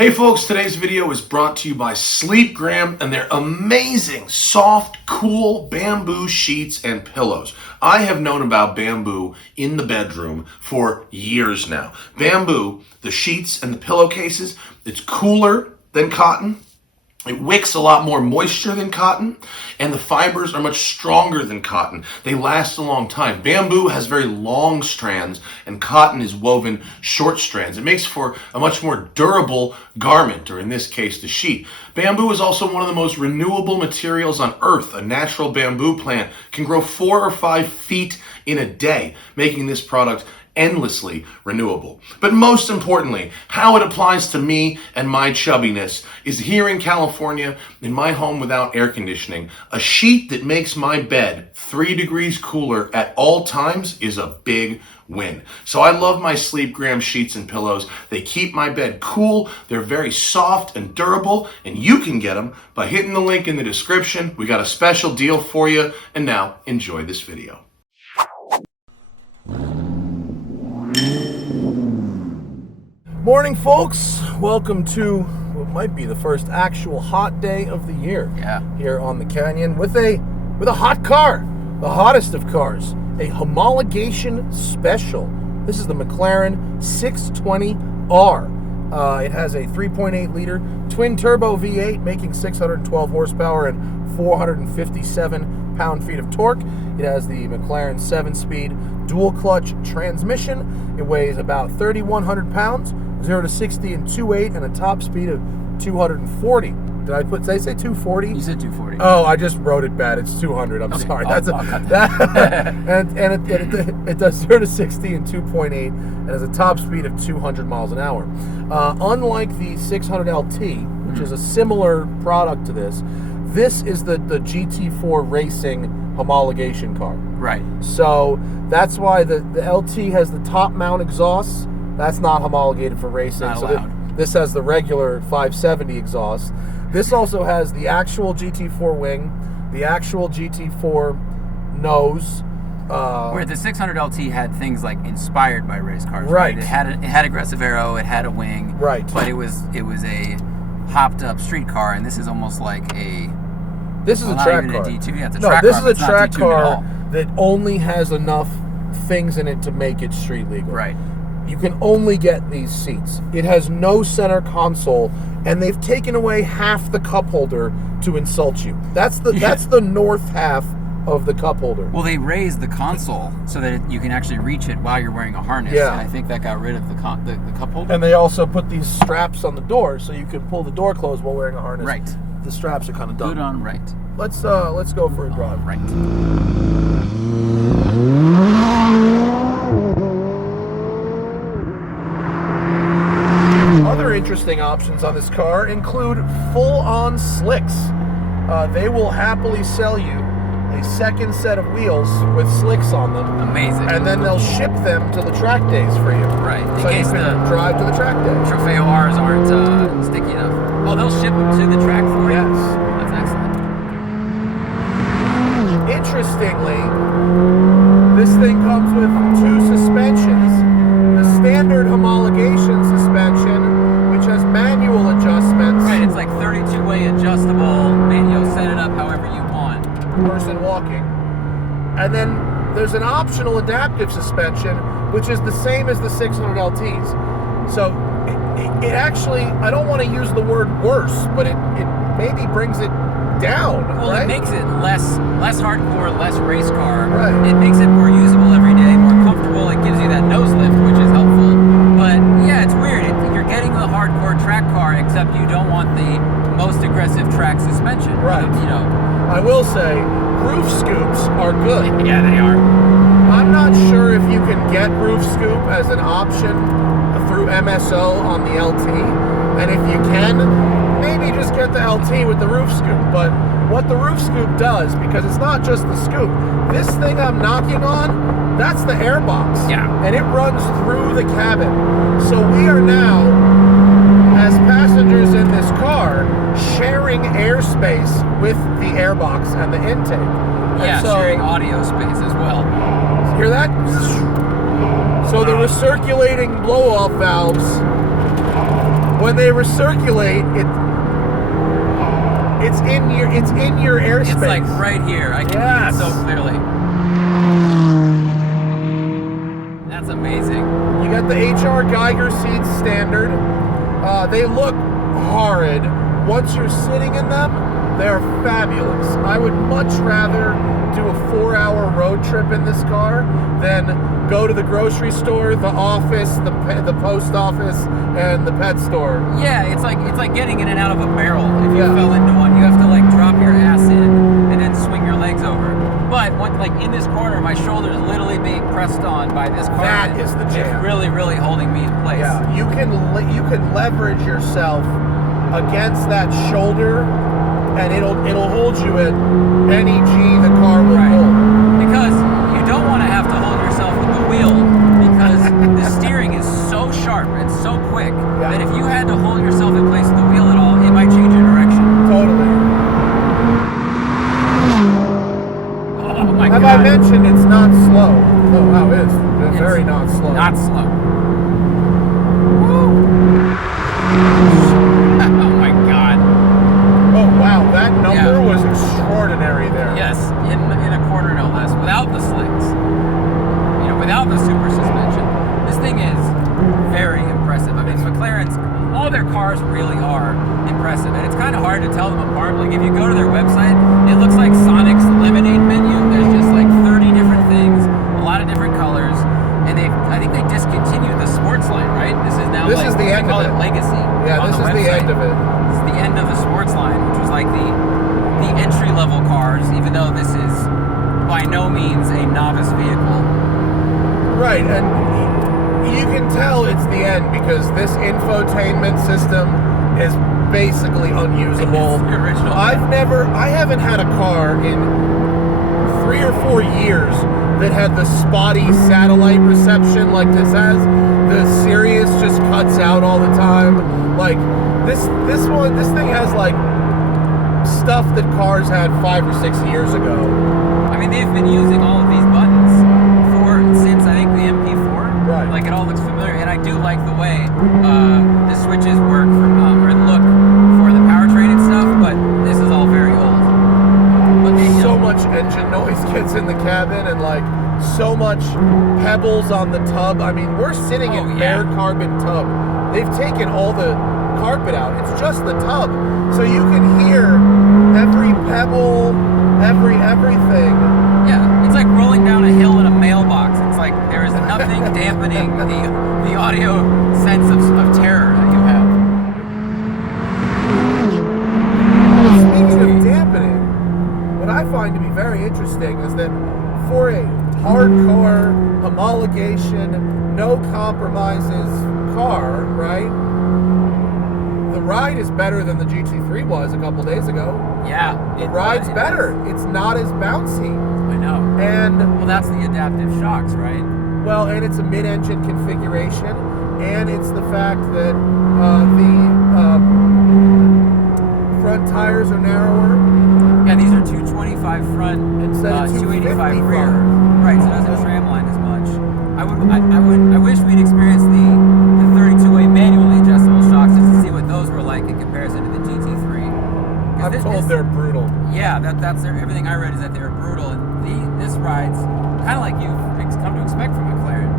Hey folks, today's video is brought to you by Sleepgram and their amazing, soft, cool bamboo sheets and pillows. I have known about bamboo in the bedroom for years now. Bamboo, the sheets and the pillowcases, it's cooler than cotton. It wicks a lot more moisture than cotton, and the fibers are much stronger than cotton. They last a long time. Bamboo has very long strands, and cotton is woven short strands. It makes for a much more durable garment, or in this case, the sheet. Bamboo is also one of the most renewable materials on Earth. A natural bamboo plant can grow 4 or 5 feet in a day, making this product endlessly renewable. But most importantly, how it applies to me and my chubbiness is here in California, in my home without air conditioning. A sheet that makes my bed 3 degrees cooler at all times is a big win. So I love my Sleepgram sheets and pillows. They keep my bed cool, they're very soft and durable, and you can get them by hitting the link in the description. We got a special deal for you, and now enjoy this video. Morning, folks. Welcome to what might be the first actual hot day of the year. Here on the Canyon with a hot car, the hottest of cars, a homologation special. This is the McLaren 620R. It has a 3.8 liter twin turbo V8 making 612 horsepower and 457 pound-feet of torque. It has the McLaren 7-speed dual clutch transmission. It weighs about 3,100 pounds, 0 to 60 in 2.8, and a top speed of 240. Did I say 240? You said 240. Oh, I just wrote it bad. It's 200. I'm sorry. It does 0 to 60 in 2.8 and has a top speed of 200 miles an hour. Unlike the 600LT, which is a similar product to this, this is the GT4 racing homologation car. Right. So that's why the LT has the top mount exhaust. That's not homologated for racing. Not so allowed. This has the regular 570 exhaust. This also has the actual GT4 wing, the actual GT4 nose. Where the 600LT had things like inspired by race cars. Right. It had aggressive aero. It had a wing. Right. But it was a hopped up street car, and this is almost like a. This is a track car. A D2. Yeah, it's a no, track this car. is a track car that only has enough things in it to make it street legal. Right. You can only get these seats. It has no center console, and they've taken away half the cup holder to insult you. That's the north half of the cup holder. Well, they raised the console so that you can actually reach it while you're wearing a harness. Yeah. And I think that got rid of the cup holder. And they also put these straps on the door so you can pull the door closed while wearing a harness. Right. The straps are kind of dumb. Good on right. Let's go for a drive. Right. Other interesting options on this car include full-on slicks. They will happily sell you a second set of wheels with slicks on them. Amazing. And then they'll ship them to the track days for you. Right. So you can drive to the track day. Trofeo R's aren't sticky enough. Oh, they'll ship them to the track for you? Yes. That's excellent. Interestingly, this thing comes with 2 suspensions. The standard homologation suspension, which has manual adjustments. Right, it's like 32-way adjustable. You'll set it up however you want. Person walking. And then there's an optional adaptive suspension, which is the same as the 600LTs. So it actually, I don't want to use the word worse, but it maybe brings it down. Well, right? It makes it less hardcore, less race car. Right. It makes it more usable every day, more comfortable. It gives you that nose lift, which is helpful. But yeah, it's weird. You're getting the hardcore track car, except you don't want the most aggressive track suspension. Right. You know. I will say, roof scoops are good. Yeah, they are. I'm not sure if you can get roof scoop as an option through MSO on the LT. And if you can, maybe just get the LT with the roof scoop. But what the roof scoop does, because it's not just the scoop, this thing I'm knocking on, that's the airbox. Yeah. And it runs through the cabin. So we are now, as passengers in this car, sharing airspace with the airbox and the intake. Yeah, so, sharing audio space as well. Hear that? So the recirculating blow-off valves when they recirculate, it's in your airspace. It's like right here. I can see it so clearly. That's amazing. You got the HR Geiger seats standard. They look horrid. Once you're sitting in them, they're fabulous. I would much rather do a 4-hour road trip in this car than go to the grocery store, the office, the post office, and the pet store. Yeah, it's like getting in and out of a barrel. If you fell into one, you have to like drop your ass in and then swing your legs over. But like in this corner, my shoulder's literally being pressed on by this car. That is the jam. It's really, really holding me in place. Yeah, you can leverage yourself against that shoulder, and it'll hold you at any G the car will hold. Because you don't want to have to hold yourself with the wheel, because the steering is so sharp and so quick that if you had to hold yourself in place with the wheel at all, it might change your direction. Totally. Oh my God. Have I mentioned it's not slow? Oh, wow, it is. It's very not slow. Not slow. Woo. Oh my God. Oh wow, that number was extraordinary there. Yes, in a quarter no less, without the slicks. You know, without the super suspension. This thing is very impressive. I mean, McLaren's, all their cars really are impressive, and it's kind of hard to tell them apart. Like if you go to their website, it looks like Sonic's lemonade menu. There's just like 30 different things, a lot of different colors, and I think they discontinued the sports line, right? This is now This is the end call of it it. Legacy. Yeah, this is the end of it. It's the end of the sports line, which was like the entry level cars, even though this is by no means a novice vehicle. Right, and you can tell it's the end because this infotainment system is basically unusable. It's the original. I haven't had a car in 3 or 4 years that had the spotty satellite reception like this has. The Sirius just cuts out all the time. Like this thing has like stuff that cars had 5 or 6 years ago. I mean, they've been using all of these buttons since I think the MP4. Right. Like it all looks familiar, and I do like the way the switches work or look for the powertrain and stuff. But this is all very old. But So much engine noise gets in the cabin, and like so much pebbles on the tub. I mean, we're sitting in bare carbon tub. They've taken all the carpet out. It's just the tub, so you can hear every pebble, everything. Yeah, it's like rolling down a hill in a mailbox. It's like there is nothing dampening the audio sense of terror that you have. Speaking of dampening, what I find to be very interesting is that for a hardcore homologation, no compromises car, right? The ride is better than the GT3 was a couple days ago. Yeah, the ride's better. It's not as bouncy. I know. And well, that's the adaptive shocks, right? Well, and it's a mid-engine configuration, and it's the fact that the front tires are narrower. Yeah, these are 225 front instead of 285 rear. front. Right, so it doesn't tramline as much. I wish we'd experienced the 32-way manually adjustable shocks just to see what those were like in comparison to the GT3. I'm told they're brutal. Yeah, that's everything I read is that they were brutal. And this ride's kind of like you've come to expect from McLaren.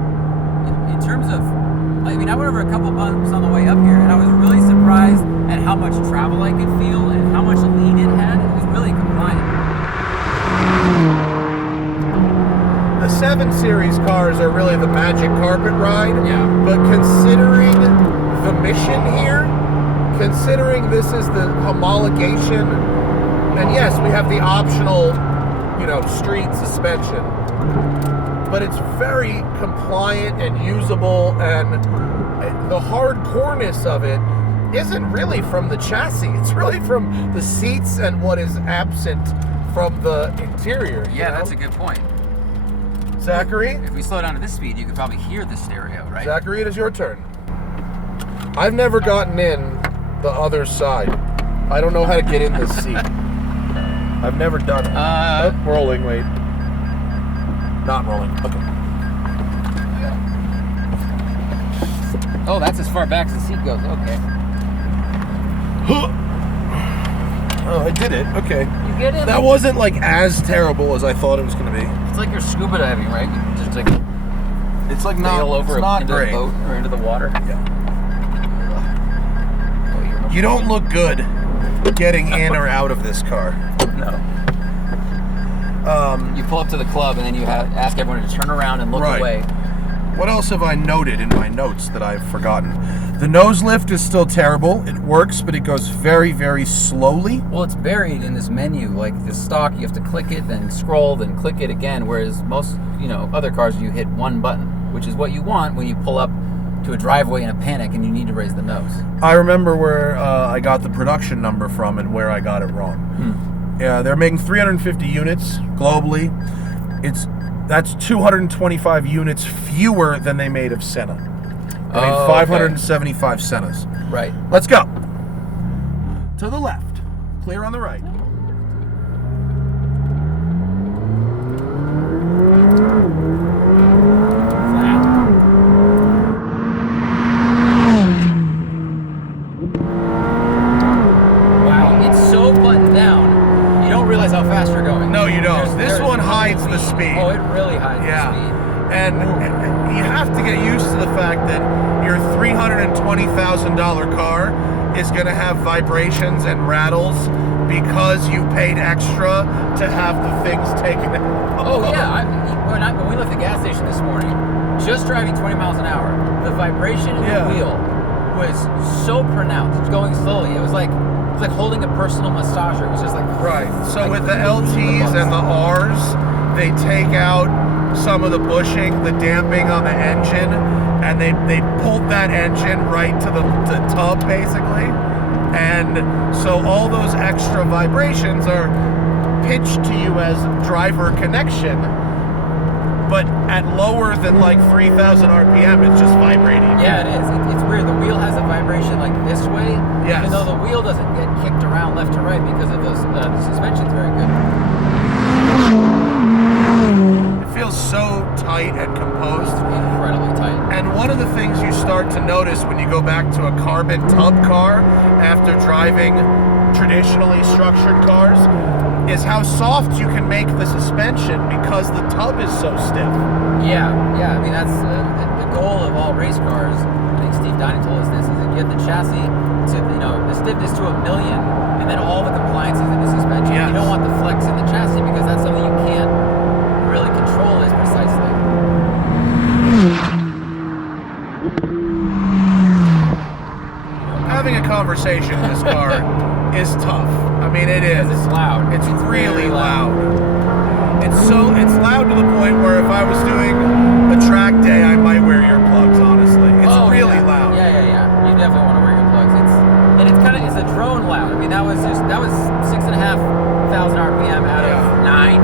In terms of, I mean, I went over a couple bumps on the way up here, and I was really surprised at how much travel I could feel and how much lean it had. It was really compliant. The 7 Series cars are really the magic carpet ride. Yeah. But considering the mission here, considering this is the homologation, and yes, we have the optional, street suspension, but it's very compliant and usable, and the hardcoreness of it isn't really from the chassis. It's really from the seats and what is absent from the interior. Yeah, that's a good point. Zachary? If we slow down to this speed, you could probably hear the stereo, right? Zachary, it is your turn. I've never gotten in the other side. I don't know how to get in this seat. I've never done it. Rolling, wait. Not rolling. Okay. Oh, that's as far back as the seat goes. Okay. did it. Okay. You get it? That wasn't like as terrible as I thought it was going to be. It's like you're scuba diving, right? You just like It's like sail over it's not into great. the boat or into the water. Yeah. You don't look good getting in or out of this car. No. You pull up to the club and then you ask everyone to turn around and look away. What else have I noted in my notes that I've forgotten? The nose lift is still terrible. It works, but it goes very, very slowly. Well, it's buried in this menu, like the stock. You have to click it, then scroll, then click it again. Whereas most, other cars, you hit one button, which is what you want when you pull up to a driveway in a panic and you need to raise the nose. I remember where I got the production number from and where I got it wrong. Yeah, they're making 350 units globally. That's 225 units fewer than they made of Senna. They made 575 Sennas. Right. Let's go. To the left. Clear on the right. Wow, it's so buttoned down. You don't realize how fast you're going. No, you don't. This There's one no hides the lead. speed. Oh, it really hides the Yeah. speed. And you have to get used to the fact that your $320,000 car is going to have vibrations and rattles because you paid extra to have the things taken out. Oh yeah, when we left the gas station this morning, just driving 20 miles an hour, the vibration in the wheel was so pronounced, going slowly. It was like holding a personal massager. It was just like Right. So with the LTs and the Rs, they take out some of the bushing, the damping on the engine, and they pulled that engine right to the tub basically. And so all those extra vibrations are pitched to you as driver connection, but at lower than like 3,000 RPM, it's just vibrating. Yeah, it is. It's weird. The wheel has a vibration like this way, Yes. even though the wheel doesn't get kicked around left to right because of the suspension's very good. It feels so tight and composed. Incredibly tight. And one of the things you start to notice when you go back to a carbon tub car after driving traditionally structured cars is how soft you can make the suspension because the tub is so stiff. Yeah. I mean, that's the goal of all race cars. I think Steve Diney told us this: is to get the chassis to the stiffness to 1,000,000, and then all the compliances in the suspension. Yes. You don't want the flex in the chassis because that's something you can't really control as precisely. Having a conversation in this car is tough. I mean, it is. Because it's loud. It's really very loud. It's loud to the point where if I was doing a track day, I might wear earplugs, honestly. It's really loud. Yeah. You definitely want to wear earplugs. It's a drone loud. I mean, that was 6,500 RPM out of 9.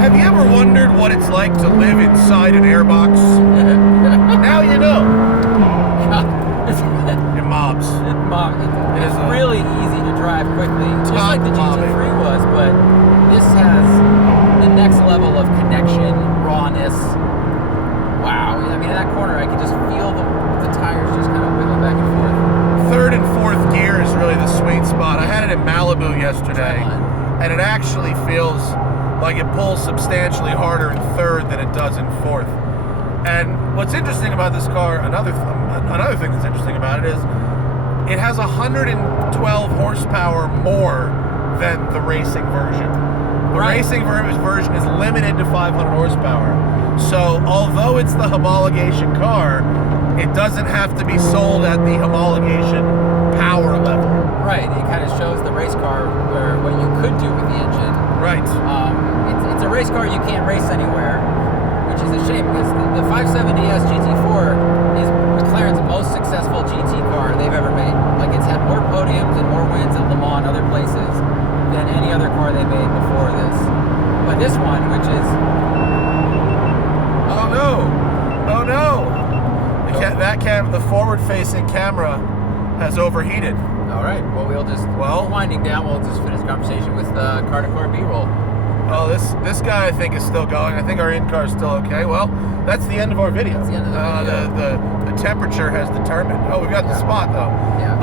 Have you ever wondered what it's like to live inside an airbox? Now you know. It mobs. It's really easy to drive quickly, just like the GT3 was, but this has the next level of connection, rawness. Wow. I mean, in that corner, I could just feel the tires just kind of wiggling back and forth. Third and fourth gear is really the sweet spot. I had it in Malibu yesterday, and it actually feels like it pulls substantially harder in third than it does in fourth. And what's interesting about this car, another thing that's interesting about it is it has 112 horsepower more than the racing version. The racing version is limited to 500 horsepower. So although it's the homologation car, it doesn't have to be sold at the homologation power level. Right. It kind of shows the race car what you could do with the engine. Right. It's a race car you can't race anywhere, which is a shame because the 570S GT4 is McLaren's most successful GT car they've ever made. Like, it's had more podiums and more wins at Le Mans and other places than any other car they made before this. But this one, which is... Oh no! The forward-facing camera has overheated. All right. Well, we're winding down. We'll just finish the conversation with car-to-car B-roll. Oh, this guy I think is still going. I think our in-car is still okay. Well, that's the end of our video. That's the end of the video. The temperature has determined. Oh, we got the spot though. Yeah.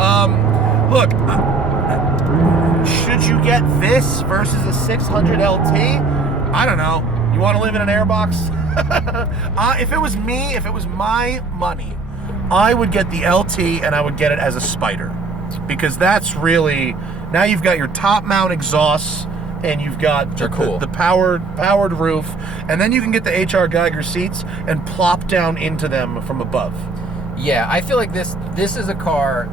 Look, Should you get this versus a 600 LT? I don't know. You want to live in an airbox? If it was me, if it was my money, I would get the LT and I would get it as a Spider. Because that's really, now you've got your top mount exhausts and you've got the powered roof, and then you can get the HR Geiger seats and plop down into them from above. Yeah, I feel like this is a car.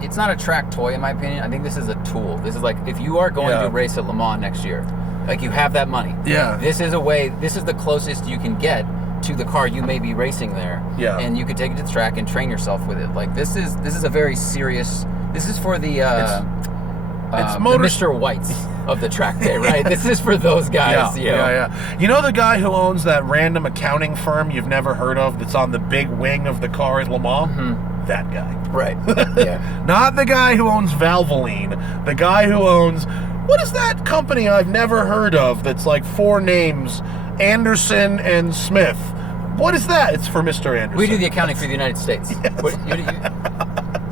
It's not a track toy in my opinion. I think this is a tool. This is like, if you are going to race at Le Mans next year, like, you have that money. Yeah. This is the closest you can get to the car you may be racing there. Yeah. And you could take it to the track and train yourself with it. Like, this is a very serious, this is for the Mr. Whites of the track day, right? This is for those guys. Yeah. You know the guy who owns that random accounting firm you've never heard of that's on the big wing of the car at Le Mans? Mm-hmm. That guy. Right. Yeah. Not the guy who owns Valvoline. The guy who owns, what is that company I've never heard of that's like 4 names? Anderson and Smith. What is that? It's for Mr. Anderson. We do the accounting for the United States. Yes. What,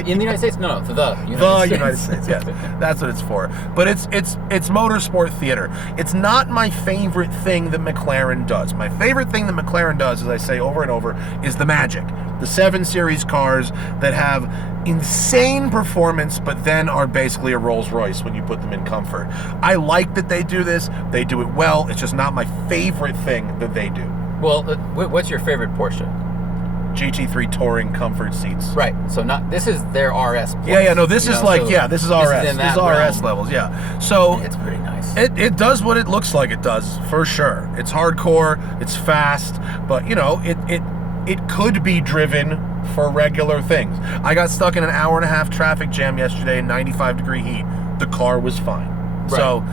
in the United States? No, for the United States. Yes, that's what it's for. But it's motorsport theater. It's not my favorite thing that McLaren does. My favorite thing that McLaren does, as I say over and over, is the magic. The 7 Series cars that have insane performance, but then are basically a Rolls Royce when you put them in comfort. I like that they do this. They do it well. It's just not my favorite thing that they do. Well, what's your favorite Porsche? GT3 Touring comfort seats. Right. So this is their RS Plus. Yeah. No, this is like, this is RS. This is RS levels. Yeah. So it's pretty nice. It does what it looks like it does, for sure. It's hardcore. It's fast, but it could be driven for regular things. I got stuck in an hour-and-a-half traffic jam yesterday in 95-degree heat. The car was fine. Right. So,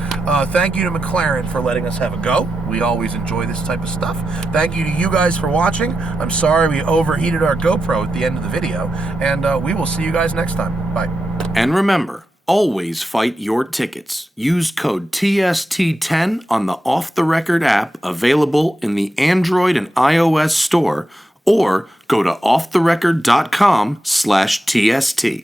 thank you to McLaren for letting us have a go. We always enjoy this type of stuff. Thank you to you guys for watching. I'm sorry we overheated our GoPro at the end of the video, and we will see you guys next time. Bye. And remember, always fight your tickets. Use code TST10 on the Off the Record app available in the Android and iOS store, or go to offtherecord.com/TST.